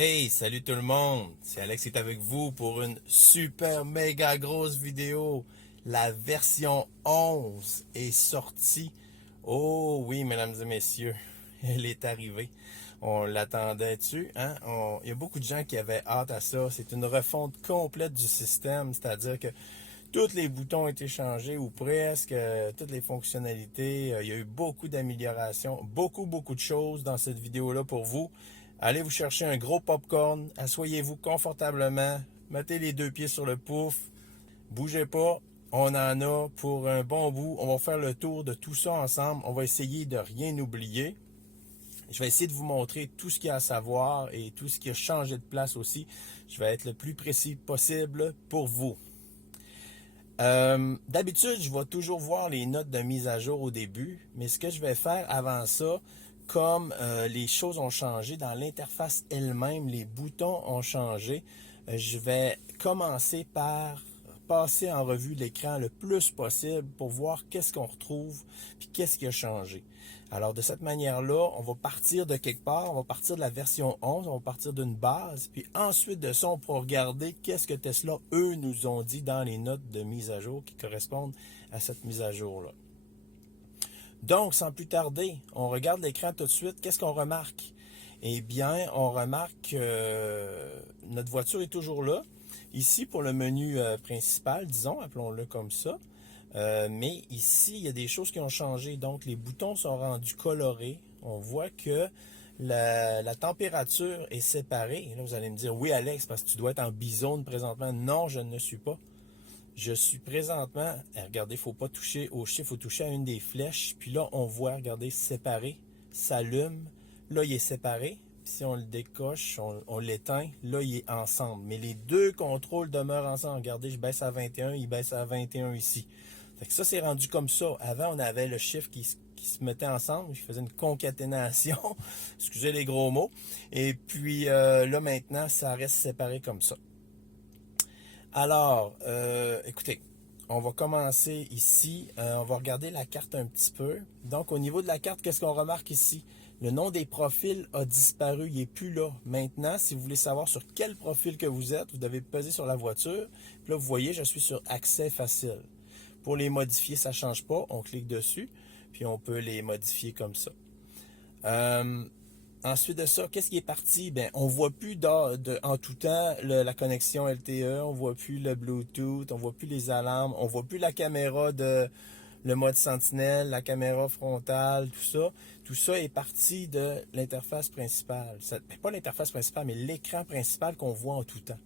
Hey, salut tout le monde! C'est Alex qui est avec vous pour une super méga grosse vidéo. La version 11 est sortie. Oh oui, mesdames et messieurs, elle est arrivée. On l'attendait dessus, hein? Il y a beaucoup de gens qui avaient hâte à ça. C'est une refonte complète du système, c'est-à-dire que tous les boutons ont été changés ou presque, toutes les fonctionnalités. Il y a eu beaucoup d'améliorations, beaucoup de choses dans cette vidéo-là pour vous. Allez vous chercher un gros popcorn, asseyez-vous confortablement, mettez les deux pieds sur le pouf, bougez pas, on en a pour un bon bout. On va faire le tour de tout ça ensemble. On va essayer de rien oublier. Je vais essayer de vous montrer tout ce qu'il y a à savoir et tout ce qui a changé de place aussi. Je vais être le plus précis possible pour vous. D'habitude, je vais toujours voir les notes de mise à jour au début, mais ce que je vais faire avant ça, comme les choses ont changé dans l'interface elle-même, les boutons ont changé, je vais commencer par passer en revue l'écran le plus possible pour voir qu'est-ce qu'on retrouve puis qu'est-ce qui a changé. Alors de cette manière-là, on va partir de quelque part, on va partir de la version 11, on va partir d'une base, puis ensuite de ça, on pourra regarder qu'est-ce que Tesla, eux, nous ont dit dans les notes de mise à jour qui correspondent à cette mise à jour-là. Donc, sans plus tarder, on regarde l'écran tout de suite. Qu'est-ce qu'on remarque? Eh bien, on remarque que notre voiture est toujours là. Ici, pour le menu principal, disons, appelons-le comme ça. Mais ici, il y a des choses qui ont changé. Donc, les boutons sont rendus colorés. On voit que la température est séparée. Et là, vous allez me dire, oui, Alex, parce que tu dois être en bizone présentement. Non, je ne suis pas. Je suis présentement, regardez, il ne faut pas toucher au chiffre, il faut toucher à une des flèches. Puis là, on voit, regardez, séparé, s'allume. Là, il est séparé. Si on le décoche, on l'éteint, là, il est ensemble. Mais les deux contrôles demeurent ensemble. Regardez, je baisse à 21, il baisse à 21 ici. Fait que ça, c'est rendu comme ça. Avant, on avait le chiffre qui se mettait ensemble. Je faisais une concaténation. Excusez les gros mots. Et puis là, maintenant, ça reste séparé comme ça. Alors, écoutez, on va commencer ici. On va regarder la carte un petit peu. Donc, au niveau de la carte, qu'est-ce qu'on remarque ici? Le nom des profils a disparu, il n'est plus là. Maintenant, si vous voulez savoir sur quel profil que vous êtes, vous devez peser sur la voiture. Puis là, vous voyez, je suis sur accès facile. Pour les modifier, ça ne change pas. On clique dessus, puis on peut les modifier comme ça. Ensuite de ça, qu'est-ce qui est parti? Ben, on ne voit plus en tout temps la connexion LTE, on ne voit plus le Bluetooth, on ne voit plus les alarmes, on ne voit plus la caméra le mode sentinelle, la caméra frontale, tout ça. Tout ça est parti de l'interface principale. Pas l'interface principale, mais l'écran principal qu'on voit en tout temps.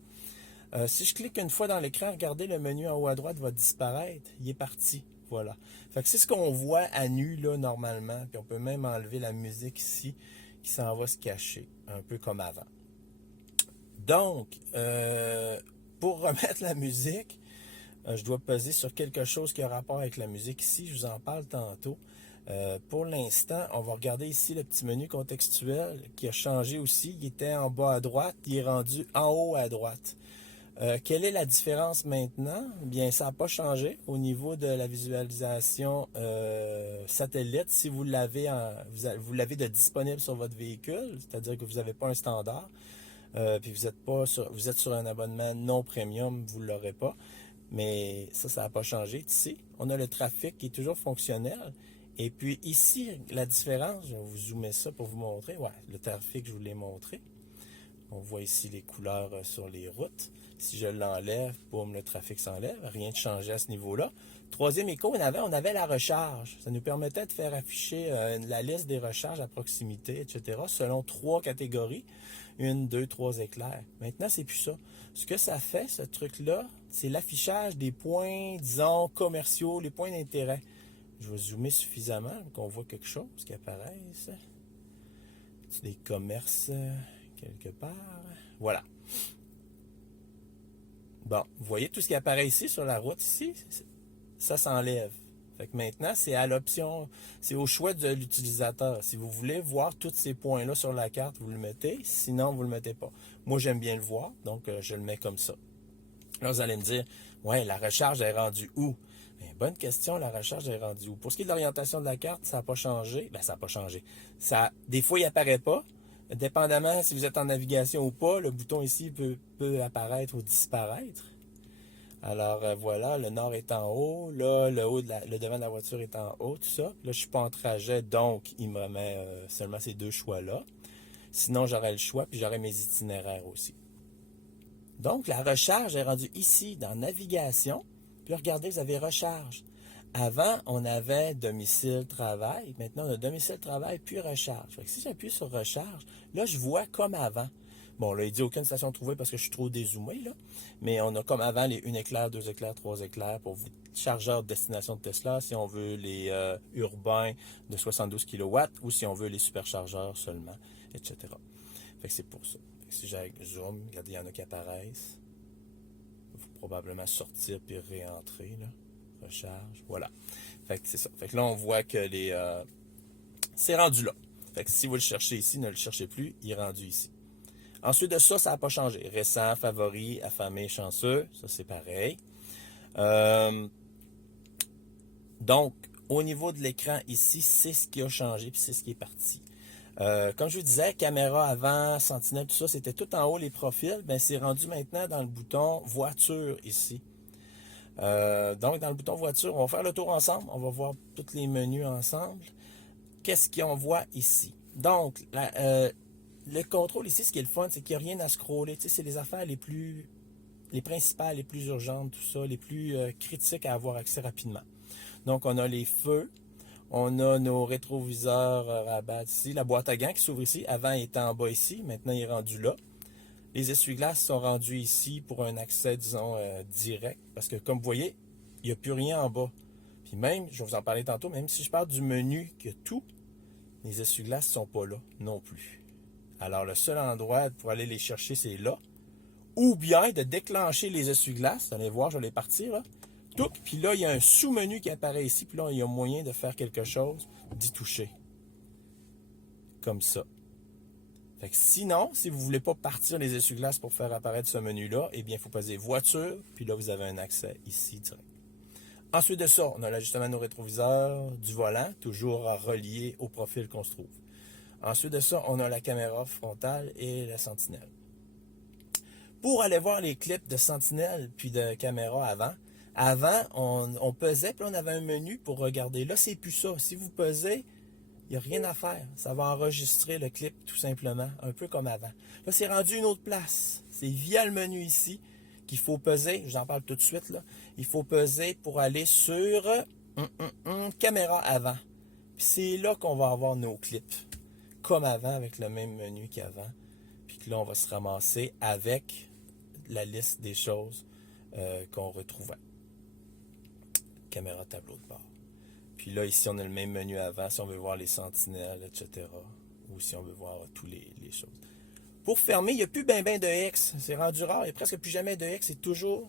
Si je clique une fois dans l'écran, regardez le menu en haut à droite va disparaître. Il est parti. Voilà. Fait que c'est ce qu'on voit à nu là normalement. Puis on peut même enlever la musique ici qui s'en va se cacher, un peu comme avant. Donc, pour remettre la musique, je dois peser sur quelque chose qui a rapport avec la musique ici. Je vous en parle tantôt. Pour l'instant, on va regarder ici le petit menu contextuel qui a changé aussi. Il était en bas à droite, il est rendu en haut à droite. Quelle est la différence maintenant? Bien, ça n'a pas changé au niveau de la visualisation satellite. Si vous l'avez de disponible sur votre véhicule, c'est-à-dire que vous n'avez pas un standard, puis vous êtes sur un abonnement non premium, vous ne l'aurez pas. Mais ça n'a pas changé. Ici, on a le trafic qui est toujours fonctionnel. Et puis ici, la différence, je vais vous zoomer ça pour vous montrer. Ouais, le trafic, je vous l'ai montré. On voit ici les couleurs sur les routes. Si je l'enlève, boum, le trafic s'enlève. Rien de changé à ce niveau-là. Troisième écho, on avait la recharge. Ça nous permettait de faire afficher la liste des recharges à proximité, etc., selon trois catégories. 1, 2, 3 éclairs. Maintenant, c'est plus ça. Ce que ça fait, ce truc-là, c'est l'affichage des points, disons, commerciaux, les points d'intérêt. Je vais zoomer suffisamment pour qu'on voit quelque chose qui apparaisse. C'est des commerces quelque part. Voilà. Bon, vous voyez tout ce qui apparaît ici sur la route ici, ça s'enlève. Fait que maintenant, c'est à l'option, c'est au choix de l'utilisateur. Si vous voulez voir tous ces points-là sur la carte, vous le mettez. Sinon, vous ne le mettez pas. Moi, j'aime bien le voir, donc je le mets comme ça. Là, vous allez me dire, ouais, la recharge est rendue où? Bien, bonne question, la recharge est rendue où? Pour ce qui est de l'orientation de la carte, ça n'a pas changé. Ben, ça n'a pas changé. Des fois, il n'apparaît pas. Dépendamment si vous êtes en navigation ou pas, le bouton ici peut apparaître ou disparaître. Alors voilà, le nord est en haut, là le devant de la voiture est en haut, tout ça. Là, je suis pas en trajet, donc il me met seulement ces deux choix-là. Sinon, j'aurais le choix, puis j'aurais mes itinéraires aussi. Donc, la recharge est rendue ici, dans Navigation. Puis regardez, vous avez recharge. Avant, on avait domicile-travail. Maintenant, on a domicile-travail, puis recharge. Fait que si j'appuie sur recharge, là, je vois comme avant. Bon, là, il dit aucune station trouvée parce que je suis trop dézoomé, là. Mais on a comme avant les 1 éclair, 2 éclairs, 3 éclairs pour vous chargeurs de destination de Tesla, si on veut les urbains de 72 kW ou si on veut les superchargeurs seulement, etc. Fait que c'est pour ça. Fait que si j'ai zoom, regardez, il y en a qui apparaissent. Il faut probablement sortir puis réentrer, là. Recharge, voilà. Fait que c'est ça. Fait que là, on voit que c'est rendu là. Fait que si vous le cherchez ici, ne le cherchez plus, il est rendu ici. Ensuite de ça, ça n'a pas changé. Récent, favori, affamé, chanceux, ça c'est pareil. Donc, au niveau de l'écran ici, c'est ce qui a changé, puis c'est ce qui est parti. Comme je vous disais, caméra avant, sentinelle, tout ça, c'était tout en haut les profils. Ben, c'est rendu maintenant dans le bouton voiture ici. Donc, dans le bouton voiture, on va faire le tour ensemble. On va voir tous les menus ensemble. Qu'est-ce qu'on voit ici? Donc, le contrôle ici, ce qui est le fun, c'est qu'il n'y a rien à scroller. Tu sais, c'est les affaires les principales, les plus urgentes, tout ça, les plus critiques à avoir accès rapidement. Donc, on a les feux. On a nos rétroviseurs rabat ici. La boîte à gants qui s'ouvre ici. Avant, il était en bas ici. Maintenant, il est rendu là. Les essuie-glaces sont rendus ici pour un accès, disons, direct. Parce que, comme vous voyez, il n'y a plus rien en bas. Puis même, je vais vous en parler tantôt, même si je parle du menu que tout, les essuie-glaces ne sont pas là non plus. Alors, le seul endroit pour aller les chercher, c'est là. Ou bien de déclencher les essuie-glaces. Vous allez voir, je vais les partir, là. Tout. Puis là, il y a un sous-menu qui apparaît ici. Puis là, il y a moyen de faire quelque chose, d'y toucher. Comme ça. Fait que sinon, si vous ne voulez pas partir les essuie-glaces pour faire apparaître ce menu-là, eh bien, il faut poser voiture, puis là, vous avez un accès ici direct. Ensuite de ça, on a l'ajustement de nos rétroviseurs, du volant, toujours relié au profil qu'on se trouve. Ensuite de ça, on a la caméra frontale et la sentinelle. Pour aller voir les clips de sentinelle puis de caméra avant, on pesait, puis on avait un menu pour regarder. Là, c'est plus ça. Si vous pesez, il n'y a rien à faire. Ça va enregistrer le clip tout simplement, un peu comme avant. Là, c'est rendu une autre place. C'est via le menu ici qu'il faut peser. Je vous en parle tout de suite, là. Il faut peser pour aller sur caméra avant. Puis c'est là qu'on va avoir nos clips. Comme avant, avec le même menu qu'avant. Puis que là, on va se ramasser avec la liste des choses qu'on retrouvait. Caméra tableau de bord. Puis là, ici, on a le même menu avant, si on veut voir les sentinelles, etc. Ou si on veut voir toutes les choses. Pour fermer, il n'y a plus ben de X. C'est rendu rare, il n'y a presque plus jamais de X. C'est toujours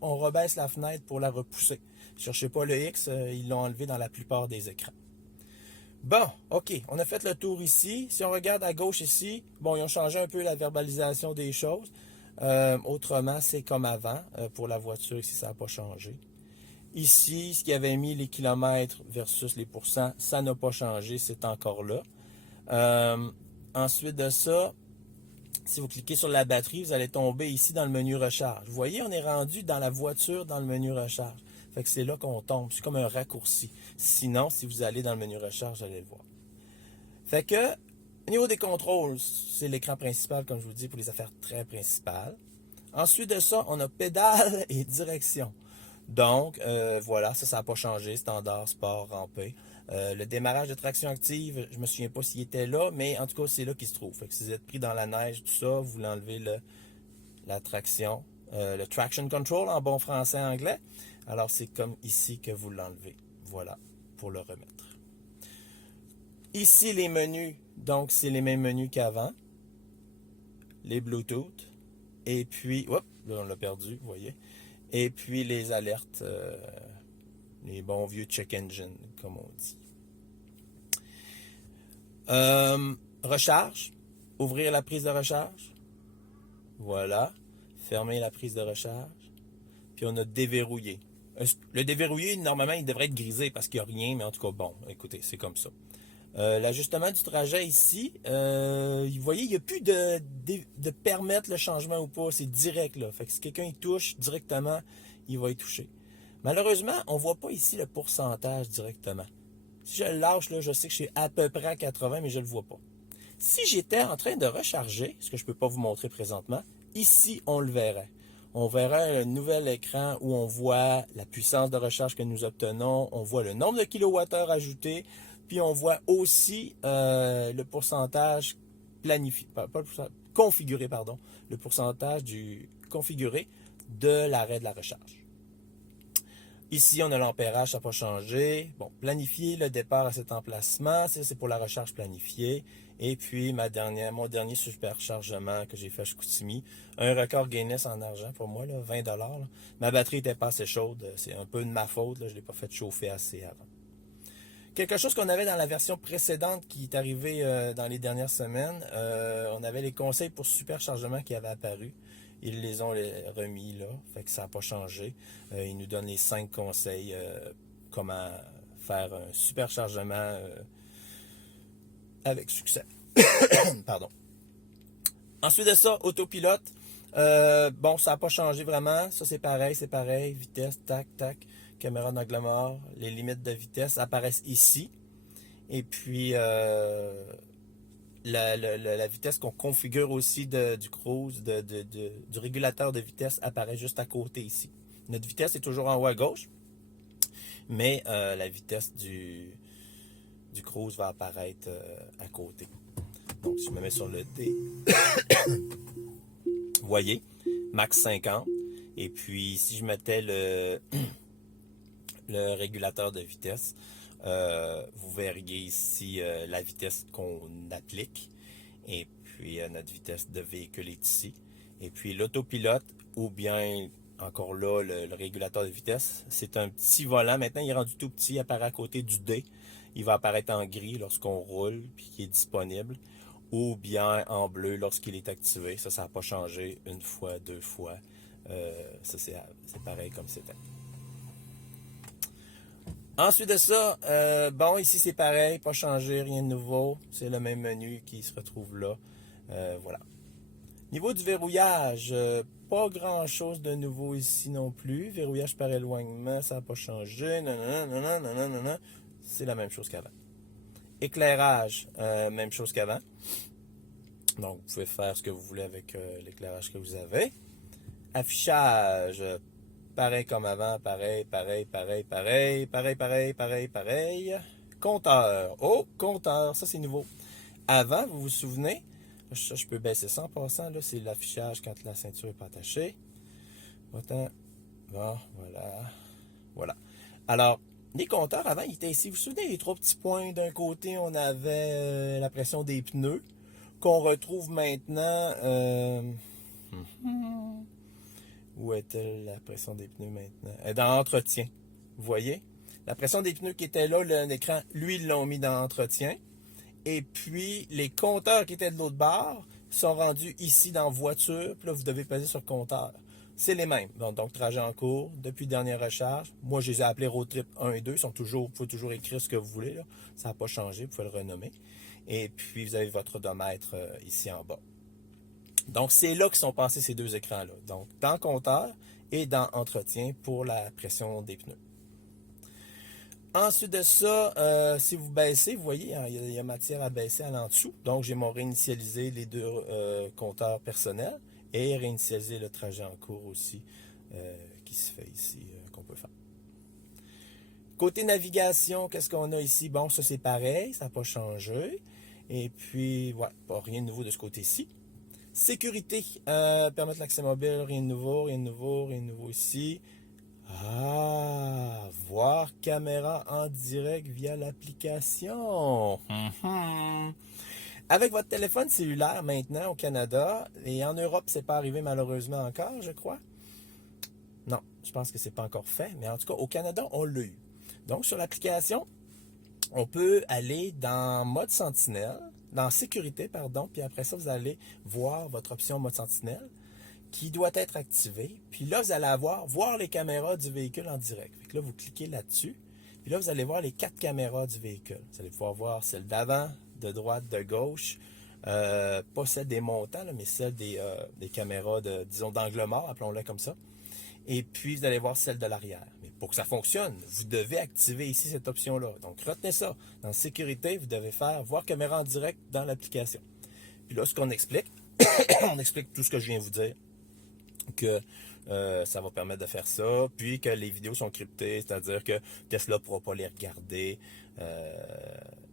on rebaisse la fenêtre pour la repousser. Cherchez pas le X, ils l'ont enlevé dans la plupart des écrans. Bon, OK, on a fait le tour ici. Si on regarde à gauche ici, bon, ils ont changé un peu la verbalisation des choses. Autrement, c'est comme avant. Pour la voiture, ici, ça n'a pas changé. Ici, ce qui avait mis les kilomètres versus les pourcents, ça n'a pas changé, c'est encore là. Ensuite de ça, si vous cliquez sur la batterie, vous allez tomber ici dans le menu recharge. Vous voyez, on est rendu dans la voiture, dans le menu recharge. Fait que c'est là qu'on tombe, c'est comme un raccourci. Sinon, si vous allez dans le menu recharge, vous allez le voir. Fait que, au niveau des contrôles, c'est l'écran principal, comme je vous dis, pour les affaires très principales. Ensuite de ça, on a pédale et direction. Donc, voilà, ça n'a pas changé, standard, sport, rampé. Le démarrage de traction active, je ne me souviens pas s'il était là, mais en tout cas, c'est là qu'il se trouve. Fait que si vous êtes pris dans la neige, tout ça, vous l'enlevez la traction, le traction control en bon français anglais. Alors, c'est comme ici que vous l'enlevez. Voilà, pour le remettre. Ici, les menus, donc c'est les mêmes menus qu'avant. Les Bluetooth. Et puis, hop, là on l'a perdu, vous voyez. Et puis les alertes, les bons vieux check engine, comme on dit. Recharge. Ouvrir la prise de recharge. Voilà. Fermer la prise de recharge. Puis on a déverrouillé. Le déverrouillé, normalement, il devrait être grisé parce qu'il n'y a rien, mais en tout cas, bon, écoutez, c'est comme ça. L'ajustement du trajet ici, vous voyez, il n'y a plus de permettre le changement ou pas. C'est direct, là. Fait que si quelqu'un y touche directement, il va y toucher. Malheureusement, on ne voit pas ici le pourcentage directement. Si je le lâche, là, je sais que je suis à peu près à 80, mais je ne le vois pas. Si j'étais en train de recharger, ce que je ne peux pas vous montrer présentement, ici, on le verrait. On verrait un nouvel écran où on voit la puissance de recharge que nous obtenons, on voit le nombre de kilowattheures ajoutés, puis on voit aussi le pourcentage planifié, pas le configuré, pardon, le pourcentage configuré de l'arrêt de la recharge. Ici, on a l'ampérage, ça n'a pas changé. Bon, planifier le départ à cet emplacement, ça c'est pour la recharge planifiée. Et puis, mon dernier superchargement que j'ai fait à Chicoutimi, un record Guinness en argent pour moi, là, 20 $. Là. Ma batterie n'était pas assez chaude, c'est un peu de ma faute, là, je ne l'ai pas fait chauffer assez avant. Quelque chose qu'on avait dans la version précédente qui est arrivée dans les dernières semaines, on avait les conseils pour superchargement qui avaient apparu. Ils les ont remis là, fait que ça n'a pas changé. Ils nous donnent les 5 conseils comment faire un superchargement avec succès. Pardon. Ensuite de ça, autopilote. Bon, ça n'a pas changé vraiment. Ça, c'est pareil. Vitesse, tac, tac. Caméra d'angle mort. Les limites de vitesse apparaissent ici. Et puis, la vitesse qu'on configure aussi du cruise, du régulateur de vitesse apparaît juste à côté ici. Notre vitesse est toujours en haut à gauche, mais la vitesse du cruise va apparaître à côté. Donc, si je me mets sur le D, vous voyez, max 50. Et puis, si je mettais le régulateur de vitesse, vous verriez ici la vitesse qu'on applique. Et puis, notre vitesse de véhicule est ici. Et puis, l'autopilote, ou bien, encore là, le régulateur de vitesse, c'est un petit volant. Maintenant, il est rendu tout petit, il apparaît à côté du D. Il va apparaître en gris lorsqu'on roule, puis qu'il est disponible. Ou bien en bleu lorsqu'il est activé. Ça n'a pas changé une fois, 2 fois. Ça, c'est pareil comme c'était. Ensuite de ça, bon, ici c'est pareil, pas changé, rien de nouveau. C'est le même menu qui se retrouve là. Voilà. Niveau du verrouillage, pas grand chose de nouveau ici non plus. Verrouillage par éloignement, ça n'a pas changé. Non. C'est la même chose qu'avant. Éclairage, même chose qu'avant. Donc, vous pouvez faire ce que vous voulez avec l'éclairage que vous avez. Affichage, pareil comme avant, pareil. Compteur. Oh, compteur, ça c'est nouveau. Avant, vous vous souvenez, ça je peux baisser ça en passant, là, c'est l'affichage quand la ceinture n'est pas attachée. Bon, voilà. Alors, les compteurs avant, ils étaient ici. Vous vous souvenez, les 3 petits points d'un côté, on avait la pression des pneus, qu'on retrouve maintenant. Où est-elle la pression des pneus maintenant? Elle est dans entretien. Vous voyez? La pression des pneus qui était là, l'écran, lui, ils l'ont mis dans entretien. Et puis, les compteurs qui étaient de l'autre bord sont rendus ici dans voiture. Puis là, vous devez peser sur compteur. C'est les mêmes. Donc, trajet en cours, depuis dernière recharge. Moi, je les ai appelés Road Trip 1 et 2. Vous pouvez toujours écrire ce que vous voulez. Là. Ça n'a pas changé. Vous pouvez le renommer. Et puis, vous avez votre odomètre ici en bas. Donc, c'est là que sont passés ces 2 écrans-là. Donc, dans compteur et dans entretien pour la pression des pneus. Ensuite de ça, si vous baissez, vous voyez, hein, il y a matière à baisser en dessous. Donc, j'ai mon réinitialisé les 2 compteurs personnels et réinitialiser le trajet en cours aussi qui se fait ici, qu'on peut faire. Côté navigation, qu'est-ce qu'on a ici? Bon, ça c'est pareil, ça n'a pas changé. Et puis, voilà, pas rien de nouveau de ce côté-ci. Sécurité, permettre l'accès mobile, rien de nouveau ici. Ah, voir caméra en direct via l'application. Avec votre téléphone cellulaire maintenant au Canada, et en Europe, c'est pas arrivé malheureusement encore, je crois. Non, je pense que c'est pas encore fait, mais en tout cas, au Canada, on l'a eu. Donc, sur l'application, on peut aller dans mode sentinelle, dans sécurité, pardon, puis après ça, vous allez voir votre option mode sentinelle qui doit être activée. Puis là, vous allez voir les caméras du véhicule en direct. Fait que là, vous cliquez là-dessus. Puis là, vous allez voir les 4 caméras du véhicule. Vous allez pouvoir voir celle d'avant, de droite, de gauche. Pas celle des montants, là, mais celle des caméras, disons, d'angle mort, appelons-le comme ça. Et puis, vous allez voir celle de l'arrière. Mais pour que ça fonctionne, vous devez activer ici cette option-là. Donc, retenez ça. Dans Sécurité, vous devez faire Voir caméra en direct dans l'application. Puis là, ce qu'on explique, on explique tout ce que je viens de vous dire, que ça va permettre de faire ça, puis que les vidéos sont cryptées, c'est-à-dire que Tesla ne pourra pas les regarder,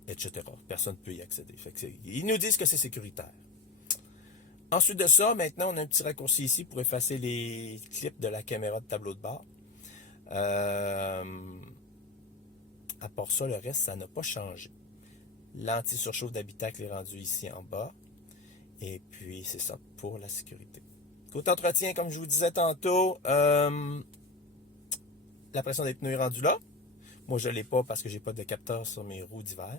etc. Personne ne peut y accéder. Fait que ils nous disent que c'est sécuritaire. Ensuite de ça, maintenant, on a un petit raccourci ici pour effacer les clips de la caméra de tableau de bord. À part ça, le reste, ça n'a pas changé. L'anti-surchauffe d'habitacle est rendu ici en bas. Et puis, c'est ça pour la sécurité. Côté entretien, comme je vous disais tantôt, la pression des pneus est rendue là. Moi, je ne l'ai pas parce que je n'ai pas de capteur sur mes roues d'hiver.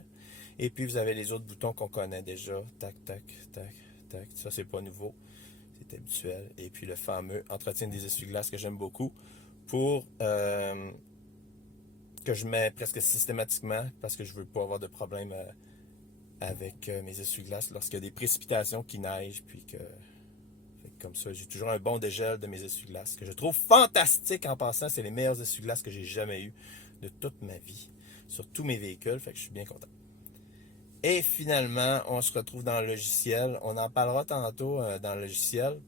Et puis, vous avez les autres boutons qu'on connaît déjà. Tac, tac, tac, tac. Ça, c'est pas nouveau. C'est habituel. Et puis, le fameux entretien des essuie-glaces que j'aime beaucoup pour que je mets presque systématiquement parce que je ne veux pas avoir de problème avec mes essuie-glaces lorsqu'il y a des précipitations qui neigent. Puis que comme ça, j'ai toujours un bon dégel de mes essuie-glaces que je trouve fantastique en passant. C'est les meilleurs essuie-glaces que j'ai jamais eu de toute ma vie sur tous mes véhicules. Fait que je suis bien content. Et finalement, on se retrouve dans le logiciel. On en parlera tantôt dans le logiciel.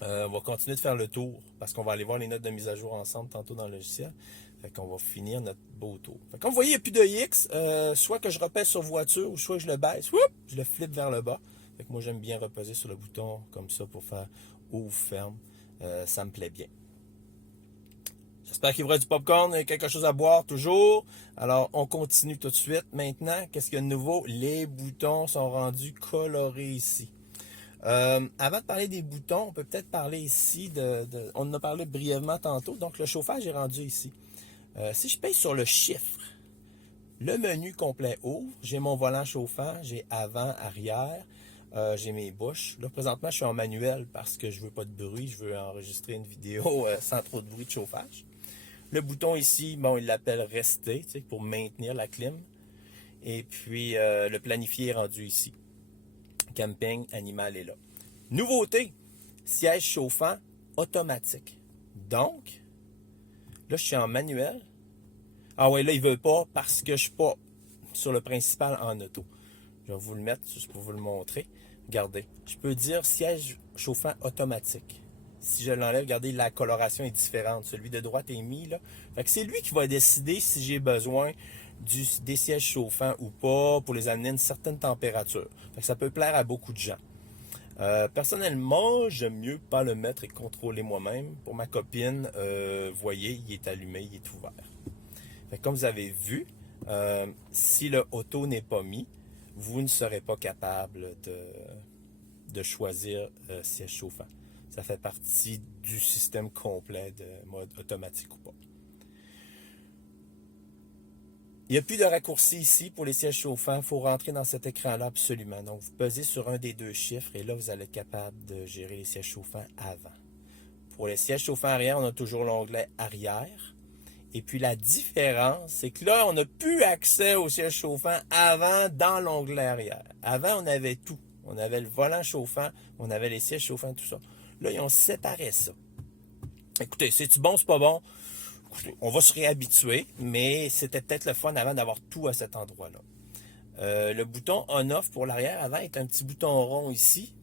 On va continuer de faire le tour parce qu'on va aller voir les notes de mise à jour ensemble tantôt dans le logiciel. Fait qu'on va finir notre beau tour. Fait comme vous voyez, il n'y a plus de X. Soit que je repèse sur voiture ou soit que je le baisse. Whoop, je le flippe vers le bas. Fait que moi, j'aime bien reposer sur le bouton comme ça pour faire ouvre, ferme. Ça me plaît bien. J'espère qu'il vous reste du popcorn et quelque chose à boire toujours. Alors, on continue tout de suite. Maintenant, qu'est-ce qu'il y a de nouveau? Les boutons sont rendus colorés ici. Avant de parler des boutons, on peut peut-être parler ici on en a parlé brièvement tantôt. Donc, le chauffage est rendu ici. Si je paye sur le chiffre, le menu complet ouvre. J'ai mon volant chauffant, j'ai avant, arrière, j'ai mes bouches. Là, présentement, je suis en manuel parce que je veux pas de bruit. Je veux enregistrer une vidéo sans trop de bruit de chauffage. Le bouton ici, bon, il l'appelle rester, tu sais, pour maintenir la clim. Et puis, le planifié est rendu ici. Camping, animal est là. Nouveauté, siège chauffant automatique. Donc, là, je suis en manuel. Ah ouais, là, il ne veut pas parce que je ne suis pas sur le principal en auto. Je vais vous le mettre juste pour vous le montrer. Regardez, je peux dire siège chauffant automatique. Si je l'enlève, regardez, la coloration est différente. Celui de droite est mis là. Fait que c'est lui qui va décider si j'ai besoin des sièges chauffants ou pas pour les amener à une certaine température. Fait que ça peut plaire à beaucoup de gens. Personnellement, j'aime mieux pas le mettre et contrôler moi-même. Pour ma copine, voyez, il est allumé, il est ouvert. Fait que comme vous avez vu, si le auto n'est pas mis, vous ne serez pas capable de choisir siège chauffant. Ça fait partie du système complet de mode automatique ou pas. Il n'y a plus de raccourci ici pour les sièges chauffants. Il faut rentrer dans cet écran-là absolument. Donc, vous pesez sur un des deux chiffres et là, vous allez être capable de gérer les sièges chauffants avant. Pour les sièges chauffants arrière, on a toujours l'onglet arrière. Et puis, la différence, c'est que là, on n'a plus accès aux sièges chauffants avant dans l'onglet arrière. Avant, on avait tout. On avait le volant chauffant, on avait les sièges chauffants, tout ça. Là, ils ont séparé ça. Écoutez, c'est-tu bon, c'est pas bon? Écoutez, on va se réhabituer, mais c'était peut-être le fun avant d'avoir tout à cet endroit-là. Le bouton on-off pour l'arrière avant est un petit bouton rond ici.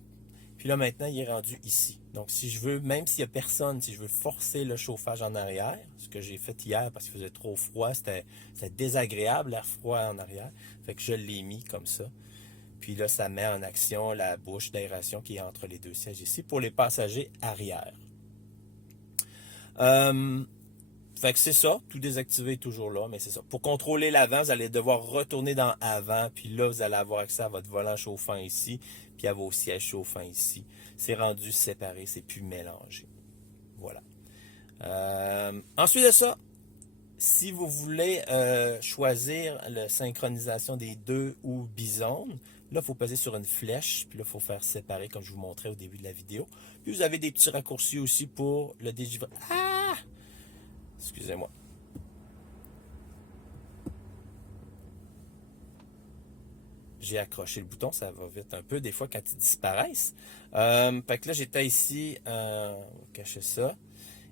Puis là, maintenant, il est rendu ici. Donc, si je veux, même s'il n'y a personne, si je veux forcer le chauffage en arrière, ce que j'ai fait hier parce qu'il faisait trop froid, c'était désagréable, l'air froid en arrière. Fait que je l'ai mis comme ça. Puis là, ça met en action la bouche d'aération qui est entre les deux sièges ici pour les passagers arrière. Fait que c'est ça, tout désactivé est toujours là, mais c'est ça. Pour contrôler l'avant, vous allez devoir retourner dans avant, puis là, vous allez avoir accès à votre volant chauffant ici, puis à vos sièges chauffants ici. C'est rendu séparé, c'est plus mélangé. Voilà. Ensuite de ça, si vous voulez choisir la synchronisation des deux ou bizones, là, il faut peser sur une flèche, puis là, il faut faire séparer, comme je vous montrais au début de la vidéo. Puis vous avez des petits raccourcis aussi pour le dégivrage. Ah! Excusez-moi. j'ai accroché le bouton, ça va vite un peu des fois quand ils disparaissent. Fait que là, j'étais ici, on va cacher ça.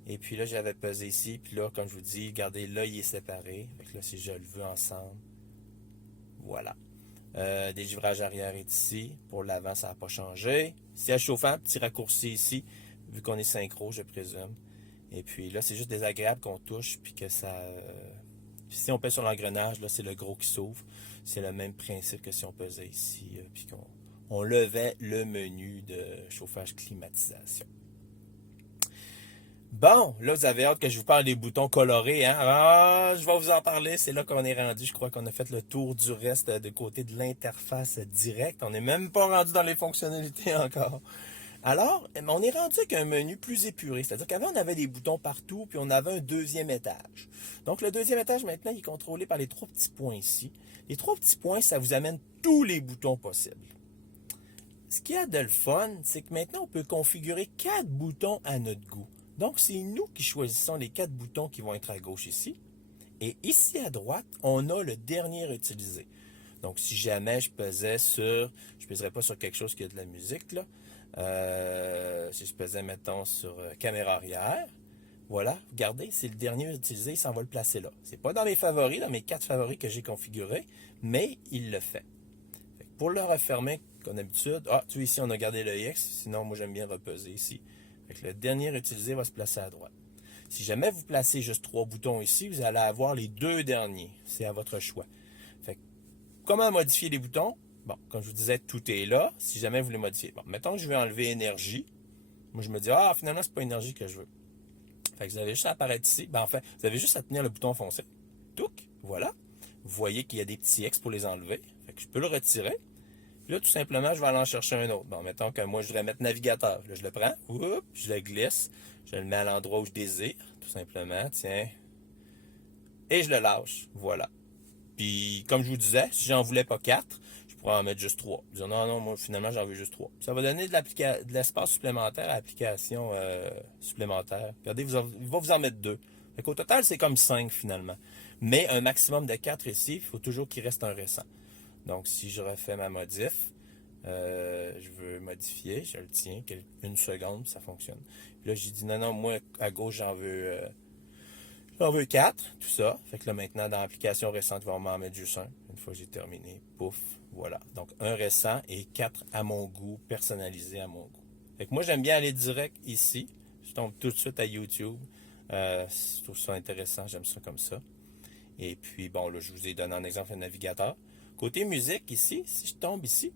Et puis là, j'avais pesé ici. Puis là, comme je vous dis, regardez, là, il est séparé. Fait que là, si je le veux ensemble, voilà. Dégivrage arrière est ici. Pour l'avant, ça n'a pas changé. Siège chauffant, petit raccourci ici, vu qu'on est synchro, je présume. Et puis là, c'est juste désagréable qu'on touche, puis que ça... si on pèse sur l'engrenage, là, c'est le gros qui s'ouvre. C'est le même principe que si on pesait ici, puis qu'on levait le menu de chauffage climatisation. Bon, là, vous avez hâte que je vous parle des boutons colorés, hein? Ah, je vais vous en parler. C'est là qu'on est rendu. Je crois qu'on a fait le tour du reste de côté de l'interface directe. On n'est même pas rendu dans les fonctionnalités encore. Alors, on est rendu avec un menu plus épuré. C'est-à-dire qu'avant, on avait des boutons partout, puis on avait un deuxième étage. Donc, le deuxième étage, maintenant, il est contrôlé par les 3 petits points ici. Les 3 petits points, ça vous amène tous les boutons possibles. Ce qu'il y a de le fun, c'est que maintenant, on peut configurer 4 boutons à notre goût. Donc, c'est nous qui choisissons les 4 boutons qui vont être à gauche ici. Et ici à droite, on a le dernier utilisé. Donc, si jamais je pèserais pas sur quelque chose qui a de la musique, là. Si je pesais, mettons, sur caméra arrière, voilà, regardez, c'est le dernier utilisé, il s'en va le placer là. C'est pas dans mes favoris, dans mes 4 favoris que j'ai configurés, mais il le fait. Pour le refermer, comme d'habitude, tu vois, ici, on a gardé le X, sinon, moi, j'aime bien repeser ici. Fait que le dernier utilisé va se placer à droite. Si jamais vous placez juste 3 boutons ici, vous allez avoir les 2 derniers. C'est à votre choix. Fait que, comment modifier les boutons? Bon, comme je vous disais, tout est là. Si jamais vous les modifiez. Bon, mettons que je vais enlever énergie. Moi, je me dis, finalement, c'est pas énergie que je veux. Fait que vous avez juste à apparaître ici. Ben, enfin, vous avez juste à tenir le bouton foncé. Touc, voilà. Vous voyez qu'il y a des petits X pour les enlever. Fait que je peux le retirer. Puis là, tout simplement, je vais aller en chercher un autre. Bon, mettons que moi, je voudrais mettre navigateur. Là, je le prends, je le glisse, je le mets à l'endroit où je désire, tout simplement, tiens. Et je le lâche, voilà. Puis, comme je vous disais, si j'en voulais pas 4, je pourrais en mettre juste 3. Dire non, moi, finalement, j'en veux juste 3. Ça va donner de l'espace supplémentaire à l'application supplémentaire. Regardez, il va vous en mettre 2. Fait qu'au total, c'est comme 5 finalement. Mais un maximum de 4 ici, il faut toujours qu'il reste un récent. Donc, si je refais ma modif, je veux modifier, je le tiens, une seconde, ça fonctionne. Puis là, j'ai dit non, moi, à gauche, j'en veux 4, tout ça. Fait que là, maintenant, dans l'application récente, il va m'en mettre juste un. Une fois que j'ai terminé, pouf, voilà. Donc, un récent et 4 à mon goût, personnalisés à mon goût. Fait que moi, j'aime bien aller direct ici. Je tombe tout de suite à YouTube. Je trouve ça intéressant, j'aime ça comme ça. Et puis, bon, là, je vous ai donné un exemple de navigateur. Côté musique, ici, si je tombe ici,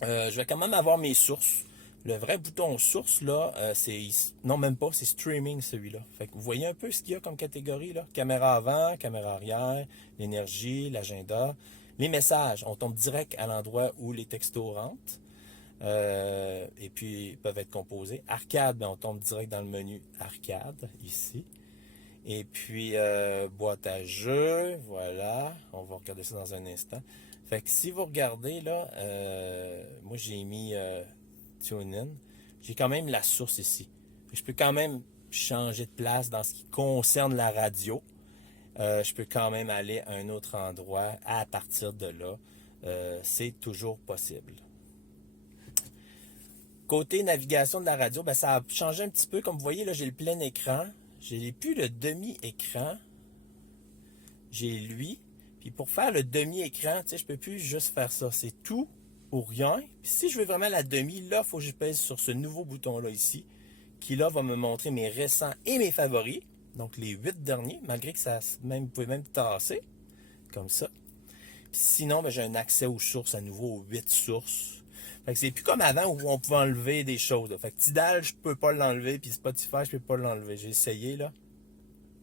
je vais quand même avoir mes sources. Le vrai bouton source, là, c'est... Non, même pas, c'est streaming, celui-là. Fait que vous voyez un peu ce qu'il y a comme catégorie, là. Caméra avant, caméra arrière, l'énergie, l'agenda. Les messages, on tombe direct à l'endroit où les textos rentrent. Et puis, ils peuvent être composés. Arcade, ben, on tombe direct dans le menu arcade, ici. Et puis, boîte à jeux, voilà. On va regarder ça dans un instant. Fait que si vous regardez, là, moi, j'ai mis TuneIn. J'ai quand même la source ici. Je peux quand même changer de place dans ce qui concerne la radio. Je peux quand même aller à un autre endroit à partir de là. C'est toujours possible. Côté navigation de la radio, ben, ça a changé un petit peu. Comme vous voyez, là, j'ai le plein écran. J'ai plus le demi-écran. J'ai lui. Puis pour faire le demi-écran, tu sais, je peux plus juste faire ça. C'est tout ou rien. Puis si je veux vraiment la demi, là, il faut que je pèse sur ce nouveau bouton-là ici, qui là va me montrer mes récents et mes favoris. Donc les 8 derniers, malgré que vous pouvez même tasser, comme ça. Puis sinon, ben, j'ai un accès aux sources à nouveau, aux 8 sources. Fait que c'est plus comme avant où on pouvait enlever des choses. Là. Fait que Tidal, je peux pas l'enlever, puis Spotify, je peux pas l'enlever. J'ai essayé, là.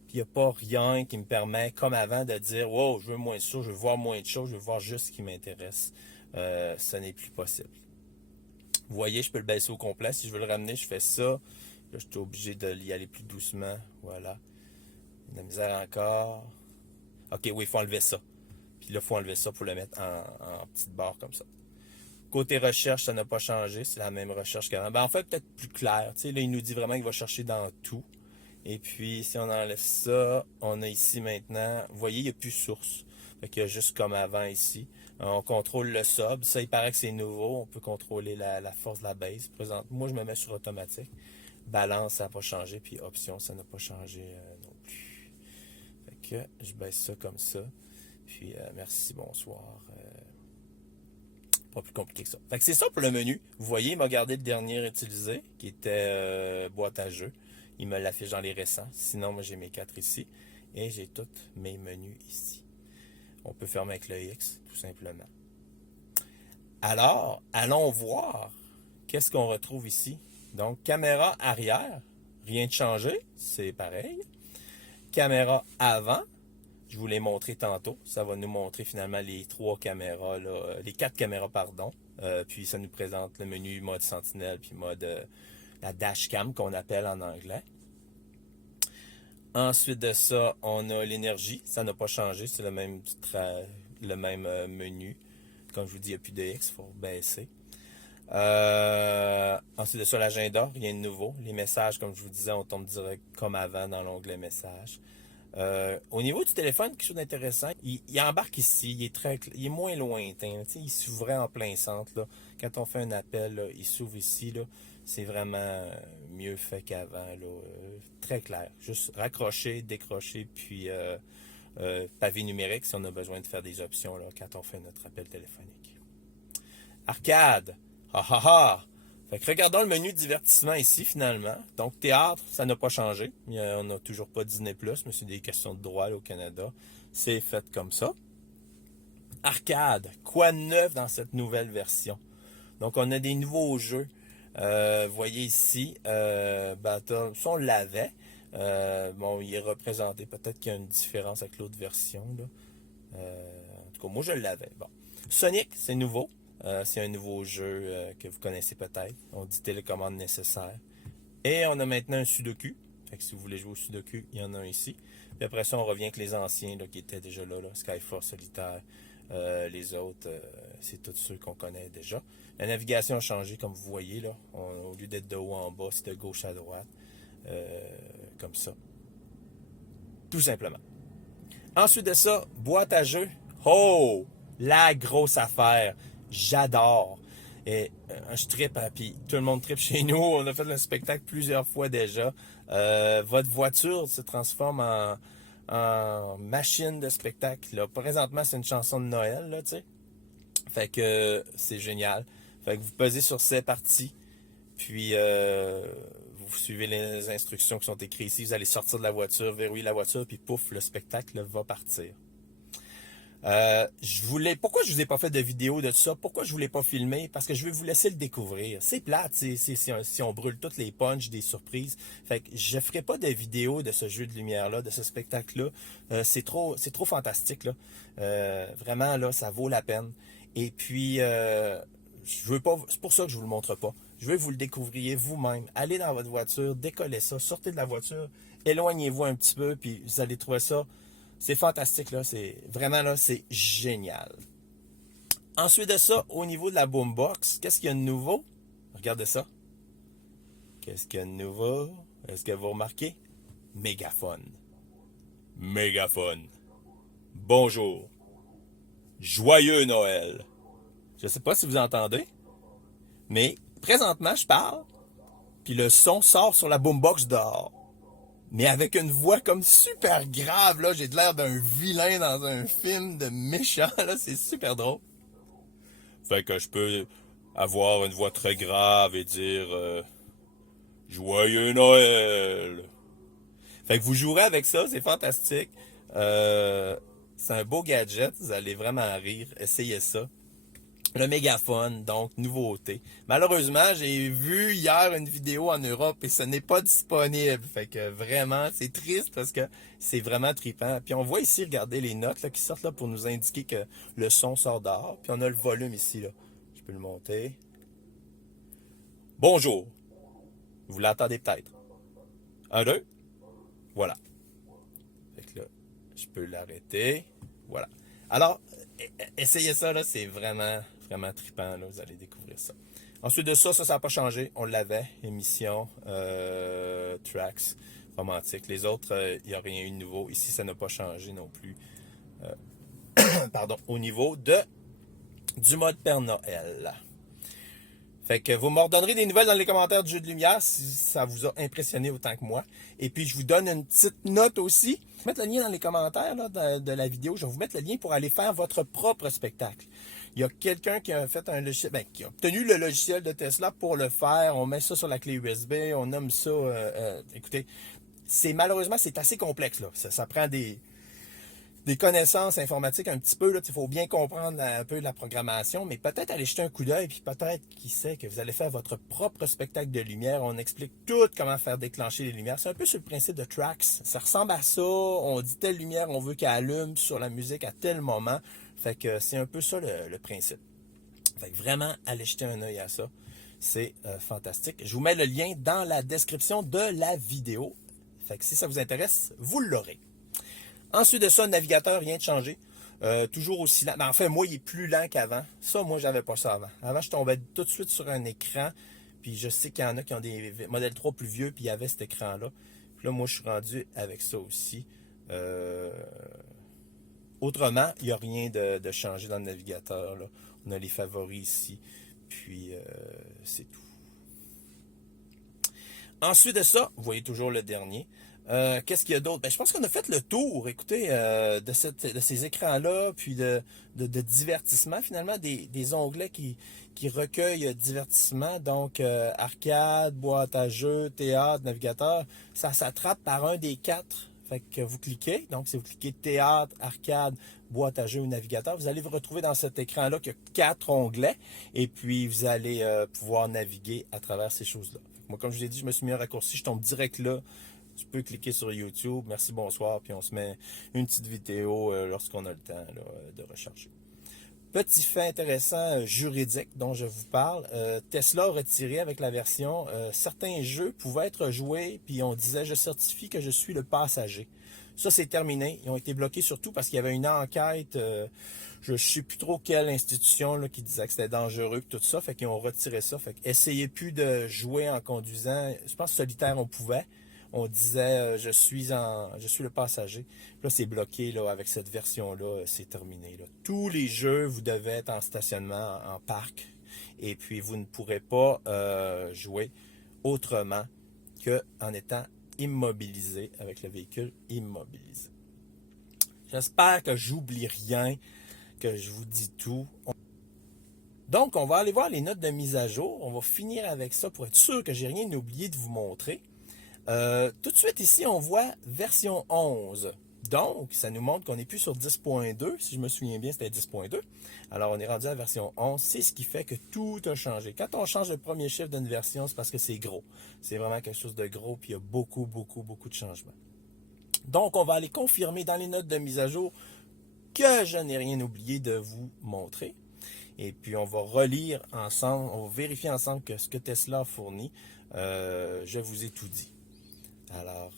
Puis il n'y a pas rien qui me permet, comme avant, de dire « Wow, je veux moins de ça, je veux voir moins de choses, je veux voir juste ce qui m'intéresse. » Ce n'est plus possible. Vous voyez, je peux le baisser au complet. Si je veux le ramener, je fais ça. Là, je suis obligé d'y aller plus doucement. Voilà. De la misère encore. OK, oui, il faut enlever ça. Puis là, il faut enlever ça pour le mettre en petite barre comme ça. Côté recherche, ça n'a pas changé. C'est la même recherche qu'avant. Ben, en fait, peut-être plus clair. Tu sais, là, il nous dit vraiment qu'il va chercher dans tout. Et puis, si on enlève ça, on a ici maintenant... Vous voyez, il n'y a plus source. Fait qu'il y a juste comme avant ici. On contrôle le sub. Ça, il paraît que c'est nouveau. On peut contrôler la force de la base. Moi, je me mets sur automatique. Balance, ça n'a pas changé. Puis option, ça n'a pas changé non plus. Fait que je baisse ça comme ça. Puis merci, bonsoir. Pas plus compliqué que ça. Fait que c'est ça pour le menu. Vous voyez, il m'a gardé le dernier utilisé, qui était boîte à jeux. Il me l'affiche dans les récents. Sinon, moi, j'ai mes 4 ici. Et j'ai tous mes menus ici. On peut fermer avec le X, tout simplement. Alors, allons voir qu'est-ce qu'on retrouve ici. Donc, caméra arrière, rien de changé, c'est pareil. Caméra avant, je vous l'ai montré tantôt. Ça va nous montrer finalement les 3 caméras, là, les 4 caméras, pardon. Puis ça nous présente le menu mode sentinelle, puis mode la dashcam qu'on appelle en anglais. Ensuite de ça, on a l'énergie. Ça n'a pas changé, c'est le même menu. Comme je vous dis, il n'y a plus de X, il faut baisser. Ensuite de ça, l'agenda, rien de nouveau. Les messages, comme je vous disais, on tombe direct comme avant dans l'onglet messages. Au niveau du téléphone, quelque chose d'intéressant, il embarque ici, il est moins lointain. Il s'ouvrait en plein centre. Là. Quand on fait un appel, là, il s'ouvre ici. Là. C'est vraiment mieux fait qu'avant. Très clair. Juste raccrocher, décrocher, puis pavé numérique si on a besoin de faire des options là, quand on fait notre appel téléphonique. Arcade. Ha ha ha. Fait que regardons le menu divertissement ici finalement. Donc théâtre, ça n'a pas changé. On n'a toujours pas Disney+, mais c'est des questions de droit là, au Canada. C'est fait comme ça. Arcade, quoi de neuf dans cette nouvelle version? Donc on a des nouveaux jeux. Vous voyez ici, Battle, ça on l'avait. Bon, il est représenté. Peut-être qu'il y a une différence avec l'autre version. Là. En tout cas, moi je l'avais. Bon. Sonic, c'est nouveau. C'est un nouveau jeu que vous connaissez peut-être. On dit télécommande nécessaire. Et on a maintenant un Sudoku. Fait que si vous voulez jouer au Sudoku, il y en a un ici. Puis après ça, on revient avec les anciens là, qui étaient déjà là. Skyforce, Solitaire, les autres, c'est tous ceux qu'on connaît déjà. La navigation a changé, comme vous voyez. Là. Au lieu d'être de haut en bas, c'est de gauche à droite. Comme ça. Tout simplement. Ensuite de ça, boîte à jeux. Oh! La grosse affaire. J'adore. Et je trippe, hein, puis tout le monde trippe chez nous. On a fait le spectacle plusieurs fois déjà. Votre voiture se transforme en machine de spectacle. Là. Présentement, c'est une chanson de Noël, là, tu sais. Fait que c'est génial. Fait que vous pesez sur ces parties, puis vous suivez les instructions qui sont écrites ici. Vous allez sortir de la voiture, verrouiller la voiture, puis pouf, le spectacle va partir. Pourquoi je vous ai pas fait de vidéo de ça? Pourquoi je voulais pas filmer? Parce que je vais vous laisser le découvrir. C'est plate, si on brûle toutes les punches des surprises. Fait que je ferai pas de vidéo de ce jeu de lumière-là, de ce spectacle-là. C'est trop fantastique, là. Vraiment, là, ça vaut la peine. Et puis, je veux pas, c'est pour ça que je vous le montre pas. Je veux que vous le découvriez vous-même. Allez dans votre voiture, décollez ça, sortez de la voiture, éloignez-vous un petit peu, puis vous allez trouver ça. C'est fantastique, là. C'est vraiment, là, c'est génial. Ensuite de ça, au niveau de la boombox, qu'est-ce qu'il y a de nouveau? Regardez ça. Qu'est-ce qu'il y a de nouveau? Est-ce que vous remarquez? Mégaphone. Mégaphone. Bonjour. Joyeux Noël. Je ne sais pas si vous entendez, mais présentement, je parle, puis le son sort sur la boombox dehors. Mais avec une voix comme super grave, là, j'ai de l'air d'un vilain dans un film de méchant, là, c'est super drôle. Fait que je peux avoir une voix très grave et dire Joyeux Noël. Fait que vous jouerez avec ça, c'est fantastique. C'est un beau gadget, vous allez vraiment rire, essayez ça. Le mégaphone, donc nouveauté. Malheureusement, j'ai vu hier une vidéo en Europe et ce n'est pas disponible. Fait que vraiment, c'est triste parce que c'est vraiment trippant. Puis on voit ici, regardez les notes là, qui sortent là pour nous indiquer que le son sort dehors. Puis on a le volume ici. Là. Je peux le monter. Bonjour. Vous l'entendez peut-être. Un, deux. Voilà. Fait que là, je peux l'arrêter. Voilà. Alors, essayez ça, là, c'est vraiment trippant, là, vous allez découvrir ça. Ensuite de ça, ça n'a pas changé, on l'avait, émission, tracks, romantique. Les autres, il n'y a rien eu de nouveau. Ici, ça n'a pas changé non plus. Pardon, au niveau de du mode Père Noël. Fait que vous m'ordonnerez des nouvelles dans les commentaires du jeu de lumière si ça vous a impressionné autant que moi. Et puis je vous donne une petite note aussi. Je vais mettre le lien dans les commentaires là, de la vidéo. Je vais vous mettre le lien pour aller faire votre propre spectacle. Il y a quelqu'un qui a fait un logiciel, qui a obtenu le logiciel de Tesla pour le faire. On met ça sur la clé USB, on nomme ça. Écoutez, malheureusement c'est assez complexe là. Ça prend des connaissances informatiques un petit peu. Il faut bien comprendre un peu la programmation, mais peut-être aller jeter un coup d'œil, puis peut-être, qui sait, que vous allez faire votre propre spectacle de lumière. On explique tout comment faire déclencher les lumières. C'est un peu sur le principe de tracks. Ça ressemble à ça. On dit telle lumière, on veut qu'elle allume sur la musique à tel moment. Fait que c'est un peu ça le principe. Fait que vraiment, allez jeter un œil à ça. C'est fantastique. Je vous mets le lien dans la description de la vidéo. Fait que si ça vous intéresse, vous l'aurez. Ensuite de ça, le navigateur, rien de changé. Toujours aussi lent. Mais enfin, moi, il est plus lent qu'avant. Ça, moi, j'avais pas ça avant. Avant, je tombais tout de suite sur un écran. Puis je sais qu'il y en a qui ont des modèles 3 plus vieux, puis il y avait cet écran-là. Puis là, moi, je suis rendu avec ça aussi. Autrement, il n'y a rien de changé dans le navigateur, là. On a les favoris ici. Puis, c'est tout. Ensuite de ça, vous voyez toujours le dernier. Qu'est-ce qu'il y a d'autre? Ben, je pense qu'on a fait le tour, écoutez, de ces écrans-là, puis de divertissement, finalement, des onglets qui recueillent divertissement. Donc, arcade, boîte à jeux, théâtre, navigateur, ça s'attrape par un des quatre. Fait que vous cliquez. Donc, si vous cliquez théâtre, arcade, boîte à jeux ou navigateur, vous allez vous retrouver dans cet écran-là qui a quatre onglets. Et puis, vous allez pouvoir naviguer à travers ces choses-là. Moi, comme je l'ai dit, je me suis mis un raccourci, je tombe direct là. Tu peux cliquer sur YouTube, merci, bonsoir, puis on se met une petite vidéo lorsqu'on a le temps là, de recharger. Petit fait intéressant juridique dont je vous parle, Tesla a retiré avec la version, certains jeux pouvaient être joués, puis on disait je certifie que je suis le passager. Ça, c'est terminé. Ils ont été bloqués surtout parce qu'il y avait une enquête, je ne sais plus trop quelle institution là, qui disait que c'était dangereux et tout ça. Fait qu'ils ont retiré ça. Fait qu'essayez plus de jouer en conduisant. Je pense que solitaire, on pouvait. On disait je suis le passager. Puis là, c'est bloqué là, avec cette version-là, c'est terminé. Là. Tous les jeux, vous devez être en stationnement, en parc. Et puis, vous ne pourrez pas jouer autrement qu'en étant immobilisé avec le véhicule immobilisé. J'espère que j'oublie rien, que je vous dis tout. Donc, on va aller voir les notes de mise à jour. On va finir avec ça pour être sûr que j'ai rien oublié de vous montrer. Tout de suite ici, on voit version 11. Donc, ça nous montre qu'on n'est plus sur 10.2. Si je me souviens bien, c'était 10.2. Alors, on est rendu à la version 11. C'est ce qui fait que tout a changé. Quand on change le premier chiffre d'une version, c'est parce que c'est gros. C'est vraiment quelque chose de gros, puis il y a beaucoup, beaucoup, beaucoup de changements. Donc, on va aller confirmer dans les notes de mise à jour que je n'ai rien oublié de vous montrer. Et puis, on va relire ensemble, on va vérifier ensemble que ce que Tesla a fourni, je vous ai tout dit. Alors,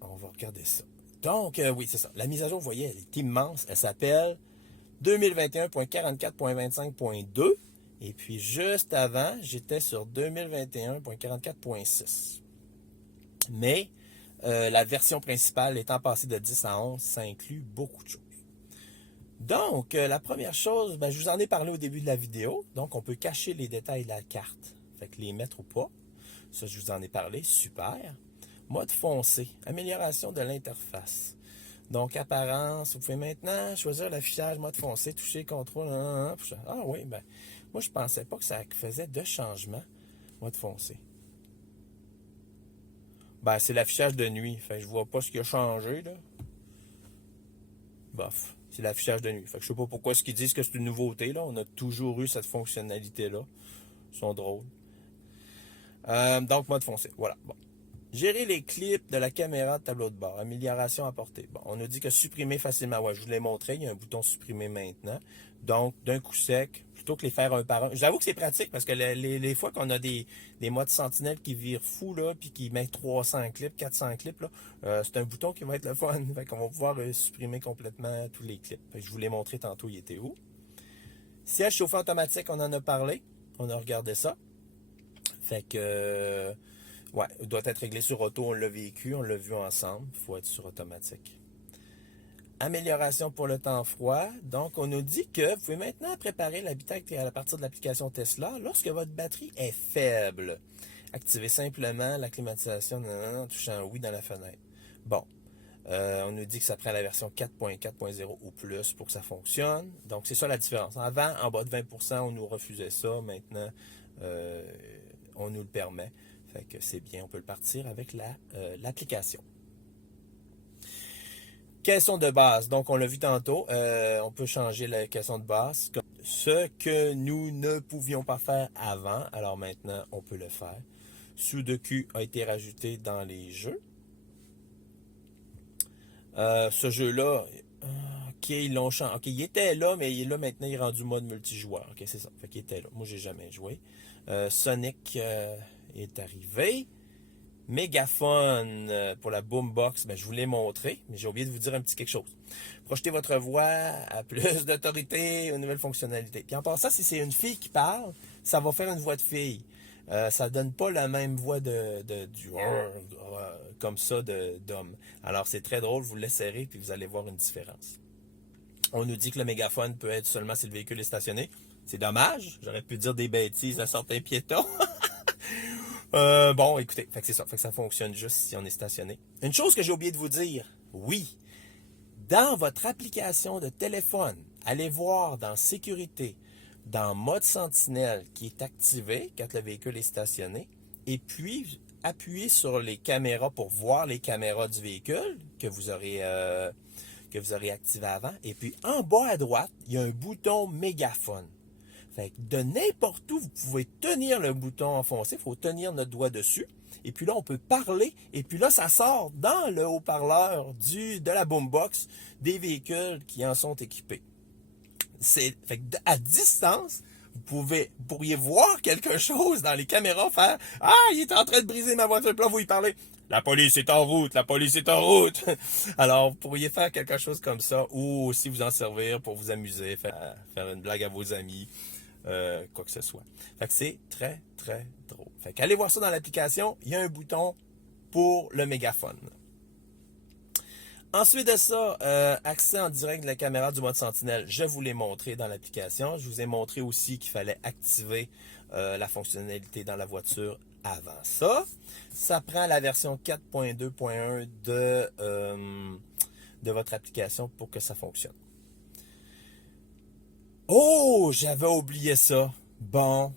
on va regarder ça. Donc, oui, c'est ça. La mise à jour, vous voyez, elle est immense. Elle s'appelle 2021.44.25.2. Et puis, juste avant, j'étais sur 2021.44.6. Mais, la version principale étant passée de 10 à 11, ça inclut beaucoup de choses. Donc, la première chose, je vous en ai parlé au début de la vidéo. Donc, on peut cacher les détails de la carte. Fait que les mettre ou pas. Ça, je vous en ai parlé. Super. Mode foncé, amélioration de l'interface. Donc, apparence, vous pouvez maintenant choisir l'affichage mode foncé, toucher contrôle. Ah oui, moi, je pensais pas que ça faisait de changement, mode foncé. C'est l'affichage de nuit. Fait que je vois pas ce qui a changé, là. Bof, c'est l'affichage de nuit. Fait que je sais pas pourquoi ce qu'ils disent que c'est une nouveauté, là. On a toujours eu cette fonctionnalité-là. Ils sont drôles. Donc, mode foncé. Voilà, bon. Gérer les clips de la caméra de tableau de bord. Amélioration apportée. Bon, on a dit que supprimer facilement. Ouais, je vous l'ai montré. Il y a un bouton supprimer maintenant. Donc, d'un coup sec, plutôt que les faire un par un. J'avoue que c'est pratique parce que les fois qu'on a des modes sentinelles qui virent fou, là, puis qui mettent 300 clips, 400 clips, là, c'est un bouton qui va être le fun. Fait qu'on va pouvoir supprimer complètement tous les clips. Fait que je vous l'ai montré tantôt, il était où. Siège chauffant automatique, on en a parlé. On a regardé ça. Fait que... ouais, il doit être réglé sur auto, on l'a vécu, on l'a vu ensemble. Il faut être sur automatique. Amélioration pour le temps froid. Donc, on nous dit que vous pouvez maintenant préparer l'habitacle à partir de l'application Tesla lorsque votre batterie est faible. Activez simplement la climatisation en touchant oui dans la fenêtre. Bon, on nous dit que ça prend la version 4.4.0 ou plus pour que ça fonctionne. Donc, c'est ça la différence. Avant, en bas de 20%, on nous refusait ça. Maintenant, on nous le permet. Fait que c'est bien, on peut le partir avec l'application. Caisson de base. Donc, on l'a vu tantôt. On peut changer la caisson de base. Ce que nous ne pouvions pas faire avant. Alors maintenant, on peut le faire. Sudoku a été rajouté dans les jeux. Ce jeu-là, ok, ils l'ont changé. Ok, il était là, mais il est là maintenant, il est rendu mode multijoueur. Ok, c'est ça. Fait qu'il était là. Moi, j'ai jamais joué. Sonic est arrivé. Mégaphone pour la boombox, ben, je vous l'ai montré, mais j'ai oublié de vous dire un petit quelque chose. Projetez votre voix à plus d'autorité, aux nouvelles fonctionnalités. Puis en passant, si c'est une fille qui parle, ça va faire une voix de fille. Ça donne pas la même voix comme ça d'homme. Alors c'est très drôle, vous le laisserez puis vous allez voir une différence. On nous dit que le mégaphone peut être seulement si le véhicule est stationné. C'est dommage, j'aurais pu dire des bêtises à certains piétons. Bon, écoutez, fait que c'est ça. Fait que ça fonctionne juste si on est stationné. Une chose que j'ai oublié de vous dire, oui, dans votre application de téléphone, allez voir dans Sécurité, dans Mode Sentinelle qui est activé quand le véhicule est stationné, et puis appuyez sur les caméras pour voir les caméras du véhicule que vous aurez activé avant. Et puis en bas à droite, il y a un bouton mégaphone. Fait que de n'importe où, vous pouvez tenir le bouton enfoncé, il faut tenir notre doigt dessus. Et puis là, on peut parler. Et puis là, ça sort dans le haut-parleur de la boombox des véhicules qui en sont équipés. Fait que à distance, vous pourriez voir quelque chose dans les caméras faire « Ah, il est en train de briser ma voiture. » Puis là, vous y parlez « La police est en route, la police est en route. » Alors, vous pourriez faire quelque chose comme ça ou aussi vous en servir pour vous amuser, faire une blague à vos amis. Quoi que ce soit. Fait que c'est très, très drôle. Fait qu'allez voir ça dans l'application. Il y a un bouton pour le mégaphone. Ensuite de ça, accès en direct de la caméra du mode Sentinelle. Je vous l'ai montré dans l'application. Je vous ai montré aussi qu'il fallait activer la fonctionnalité dans la voiture avant ça. Ça prend la version 4.2.1 de votre application pour que ça fonctionne. Oh, j'avais oublié ça. Bon,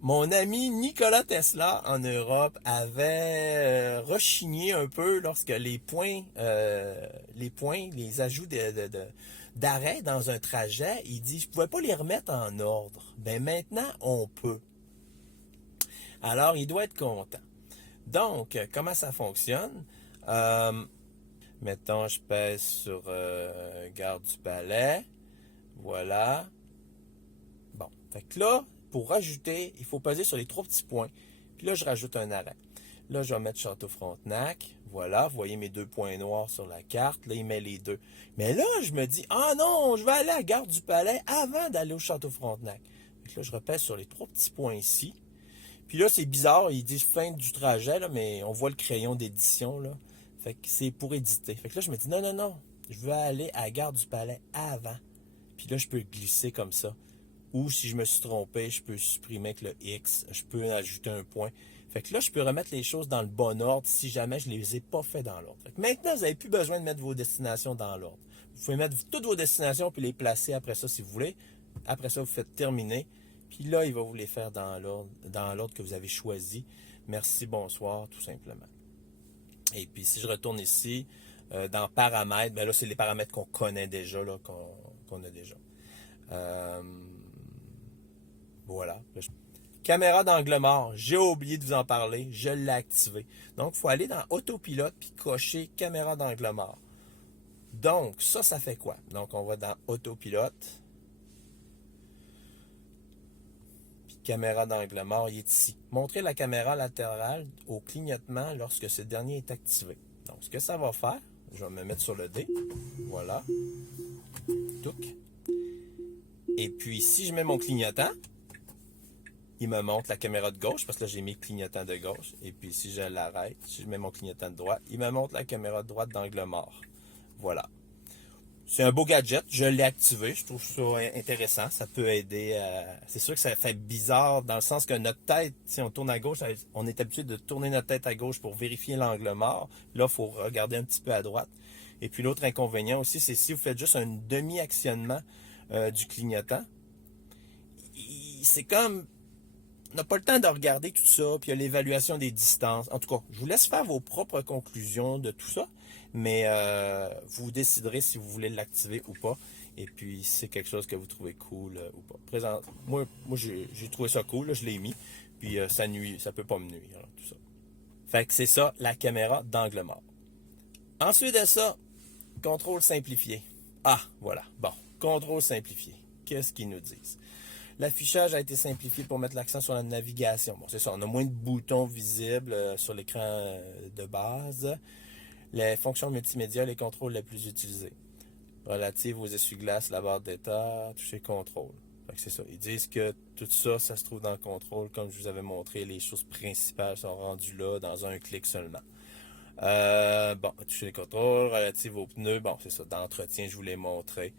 mon ami Nikola Tesla en Europe avait rechigné un peu lorsque les ajouts d'arrêt dans un trajet, il dit je pouvais pas les remettre en ordre. Ben maintenant on peut. Alors il doit être content. Donc comment ça fonctionne? Mettons je pèse sur Gare du Palais. Voilà. Bon. Fait que là, pour rajouter, il faut peser sur les 3 petits points. Puis là, je rajoute un arrêt. Là, je vais mettre Château-Frontenac. Voilà, vous voyez mes 2 points noirs sur la carte. Là, il met les 2. Mais là, je me dis, ah non, je vais aller à la Gare du Palais avant d'aller au Château-Frontenac. Fait que là, je repèse sur les 3 petits points ici. Puis là, c'est bizarre, ils disent fin du trajet, là, mais on voit le crayon d'édition, là. Fait que c'est pour éditer. Fait que là, je me dis, non, je veux aller à la Gare du Palais avant. Puis là, je peux glisser comme ça. Ou si je me suis trompé, je peux supprimer avec le X. Je peux ajouter un point. Fait que là, je peux remettre les choses dans le bon ordre si jamais je ne les ai pas fait dans l'ordre. Maintenant, vous n'avez plus besoin de mettre vos destinations dans l'ordre. Vous pouvez mettre toutes vos destinations puis les placer après ça si vous voulez. Après ça, vous faites terminer. Puis là, il va vous les faire dans l'ordre que vous avez choisi. Merci, bonsoir, tout simplement. Et puis, si je retourne ici, dans paramètres, ben là, c'est les paramètres qu'on connaît déjà, là, qu'on a déjà. Voilà. Caméra d'angle mort, j'ai oublié de vous en parler, je l'ai activé. Donc, il faut aller dans autopilote puis cocher caméra d'angle mort. Donc, ça fait quoi? Donc, on va dans autopilote. Puis caméra d'angle mort, il est ici. Montrer la caméra latérale au clignotement lorsque ce dernier est activé. Donc, ce que ça va faire, je vais me mettre sur le D. Voilà. Touc. Et puis, si je mets mon clignotant, il me montre la caméra de gauche, parce que là, j'ai mis le clignotant de gauche. Et puis, si je l'arrête, si je mets mon clignotant de droite, il me montre la caméra de droite d'angle mort. Voilà. C'est un beau gadget, je l'ai activé, je trouve ça intéressant, ça peut aider C'est sûr que ça fait bizarre dans le sens que notre tête, si on tourne à gauche, on est habitué de tourner notre tête à gauche pour vérifier l'angle mort. Là, il faut regarder un petit peu à droite. Et puis l'autre inconvénient aussi, c'est si vous faites juste un demi-actionnement du clignotant, c'est comme on n'a pas le temps de regarder tout ça, puis il y a l'évaluation des distances. En tout cas, je vous laisse faire vos propres conclusions de tout ça, mais vous déciderez si vous voulez l'activer ou pas. Et puis, si c'est quelque chose que vous trouvez cool ou pas. Moi j'ai trouvé ça cool, là, je l'ai mis. Puis ça nuit, ça peut pas me nuire, là, tout ça. Fait que c'est ça, la caméra d'angle mort. Ensuite de ça, contrôle simplifié. Ah, voilà. Bon, contrôle simplifié. Qu'est-ce qu'ils nous disent? L'affichage a été simplifié pour mettre l'accent sur la navigation. Bon, c'est ça, on a moins de boutons visibles sur l'écran de base. Les fonctions multimédia, les contrôles les plus utilisés. Relatives aux essuie-glaces, la barre d'état, toucher contrôle. Fait que c'est ça. Ils disent que tout ça, ça se trouve dans le contrôle. Comme je vous avais montré, les choses principales sont rendues là dans un clic seulement. Bon, toucher les contrôles, relatives aux pneus. Bon, c'est ça. D'entretien, je vous l'ai montré.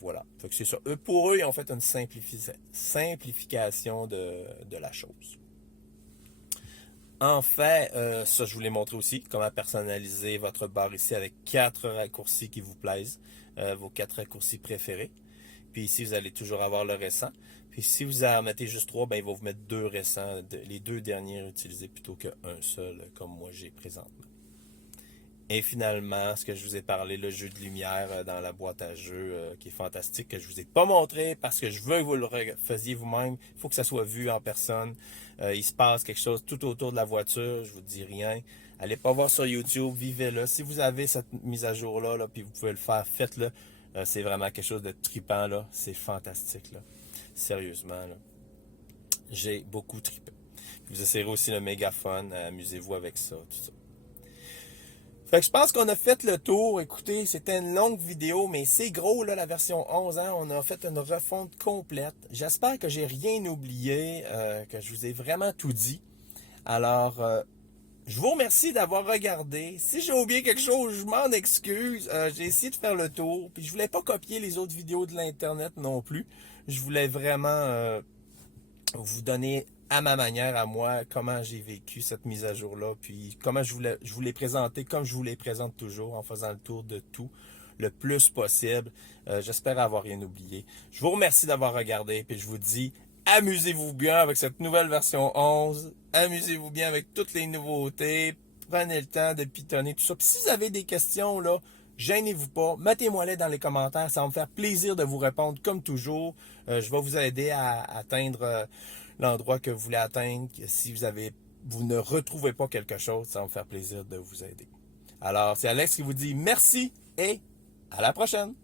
Voilà. Fait que c'est ça. Pour eux, ils ont fait une simplification de la chose. En fait, ça je vous l'ai montré aussi, comment personnaliser votre barre ici avec 4 raccourcis qui vous plaisent, vos 4 raccourcis préférés. Puis ici, vous allez toujours avoir le récent. Puis si vous en mettez juste 3, ben, il va vous mettre 2 récents, les 2 derniers utilisés plutôt qu'un seul, comme moi j'ai présentement. Et finalement, ce que je vous ai parlé, le jeu de lumière dans la boîte à jeux, qui est fantastique, que je vous ai pas montré parce que je veux que vous le faisiez vous-même. Il faut que ça soit vu en personne. Il se passe quelque chose tout autour de la voiture, je vous dis rien. Allez pas voir sur YouTube, vivez-le. Si vous avez cette mise à jour-là, là, puis vous pouvez le faire, faites-le. C'est vraiment quelque chose de trippant, là. C'est fantastique, là. Sérieusement, là. J'ai beaucoup trippé. Vous essayerez aussi le mégaphone, amusez-vous avec ça, tout ça. Fait que je pense qu'on a fait le tour. Écoutez, c'était une longue vidéo, mais c'est gros, là, la version 11. Hein? On a fait une refonte complète. J'espère que j'ai rien oublié, que je vous ai vraiment tout dit. Alors, je vous remercie d'avoir regardé. Si j'ai oublié quelque chose, je m'en excuse. J'ai essayé de faire le tour. Puis je voulais pas copier les autres vidéos de l'Internet non plus. Je voulais vraiment vous donner à ma manière, à moi, comment j'ai vécu cette mise à jour-là, puis comment je vous l'ai présenté, comme je vous les présente toujours, en faisant le tour de tout le plus possible. J'espère avoir rien oublié. Je vous remercie d'avoir regardé, puis je vous dis, amusez-vous bien avec cette nouvelle version 11. Amusez-vous bien avec toutes les nouveautés. Prenez le temps de pitonner tout ça. Puis si vous avez des questions, là, gênez-vous pas, mettez-moi-les dans les commentaires, ça va me faire plaisir de vous répondre comme toujours. Je vais vous aider à atteindre l'endroit que vous voulez atteindre. Si vous ne retrouvez pas quelque chose, ça va me faire plaisir de vous aider. Alors, c'est Alex qui vous dit merci et à la prochaine!